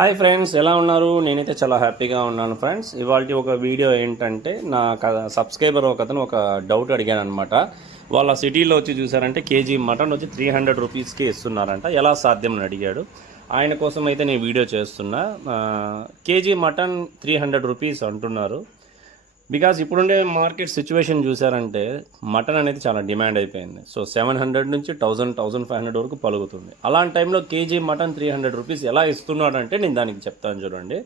Hi friends ఎలా ఉన్నారు? నేనైతే చాలా హ్యాపీగా ఉన్నాను ఫ్రెండ్స్ ఇవాళ ఒక వీడియో ఏంటంటే నా సబ్స్క్రైబర్ ఒక అతను ఒక డౌట్ అడిగాను అనమాట వాళ్ళ సిటీలో వచ్చి చూసారంటే కేజీ మటన్ వచ్చి త్రీ హండ్రెడ్ రూపీస్కి ఇస్తున్నారంట. ఎలా సాధ్యం అని అడిగాడు. ఆయన కోసం అయితే నేను వీడియో చేస్తున్నా. KG mutton three hundred rupees అంటున్నారు. బికాజ్ ఇప్పుడుండే మార్కెట్ సిచ్యువేషన్ చూసారంటే మటన్ అనేది చాలా డిమాండ్ అయిపోయింది. సో సెవెన్ హండ్రెడ్ నుంచి థౌసండ్ థౌసండ్ ఫైవ్ హండ్రెడ్ వరకు పలుకుతుంది. అలాంటి టైంలో KG mutton three hundred rupees ఎలా ఇస్తున్నాడంటే నేను దానికి చెప్తాను చూడండి.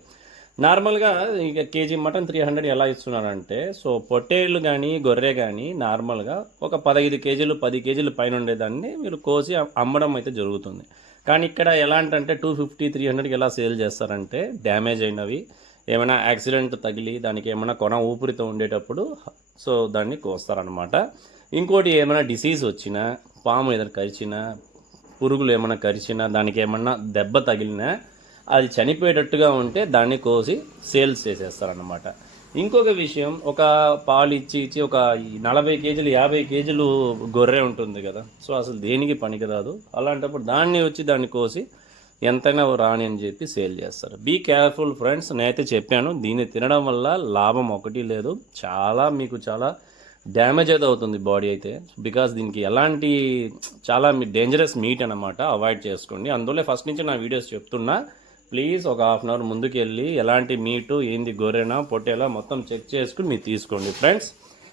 నార్మల్గా ఇక కేజీ మటన్ త్రీ హండ్రెడ్ ఎలా ఇస్తున్నారంటే సో పొట్టేళ్ళు కానీ గొర్రె కానీ నార్మల్గా ఒక పదహైదు కేజీలు పది కేజీలు పైన ఉండేదాన్ని మీరు కోసి అమ్మడం అయితే జరుగుతుంది. కానీ ఇక్కడ ఎలాంటి అంటే టూ ఫిఫ్టీ త్రీ హండ్రెడ్కి ఎలా సేల్ చేస్తారంటే డ్యామేజ్ అయినవి ఏమైనా యాక్సిడెంట్ తగిలి దానికి ఏమైనా కొన ఊపిరితో ఉండేటప్పుడు సో దాన్ని కోస్తారనమాట ఇంకోటి ఏమైనా డిసీజ్ వచ్చినా పాము ఏదైనా కరిచినా పురుగులు ఏమైనా కరిచినా దానికి ఏమన్నా దెబ్బ తగిలినా అది చనిపోయేటట్టుగా ఉంటే దాన్ని కోసి సేల్స్ చేసేస్తారనమాట ఇంకొక విషయం ఒక పాలు ఇచ్చి ఇచ్చి ఒక నలభై కేజీలు యాభై కేజీలు గొర్రె ఉంటుంది కదా సో అసలు దేనికి పనికిరాదు? అలాంటప్పుడు దాన్ని వచ్చి దాన్ని కోసి ఎంతైనా రాని అని చెప్పి సేల్ చేస్తారు. బీ కేర్ఫుల్ ఫ్రెండ్స్ నేనైతే చెప్పాను దీన్ని తినడం వల్ల లాభం ఒకటి లేదు. చాలా మీకు చాలా డ్యామేజ్ అయితే అవుతుంది బాడీ అయితే. బికాస్ దీనికి ఎలాంటి చాలా డేంజరస్ మీట్ అనమాట అవాయిడ్ చేసుకోండి. అందువల్ల ఫస్ట్ నుంచి నా వీడియోస్ చెప్తున్నా ప్లీజ్ ఒక హాఫ్ అన్ అవర్ ముందుకు వెళ్ళి ఎలాంటి మీటు ఏంది గొర్రెనా పొట్టేలా మొత్తం చెక్ చేసుకుని మీరు తీసుకోండి ఫ్రెండ్స్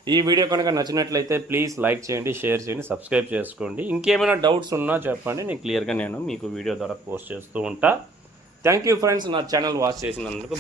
ఈ వీడియో కనుక నచ్చినట్లయితే ప్లీజ్ లైక్ చేయండి షేర్ చేయండి సబ్స్క్రైబ్ చేసుకోండి. ఇంకేమైనా డౌట్స్ ఉన్నా చెప్పండి నేను క్లియర్గా నేను మీకు వీడియో ద్వారా పోస్ట్ చేస్తూ ఉంటా. థ్యాంక్ యూ ఫ్రెండ్స్ నా ఛానల్ వాచ్ చేసినందుకు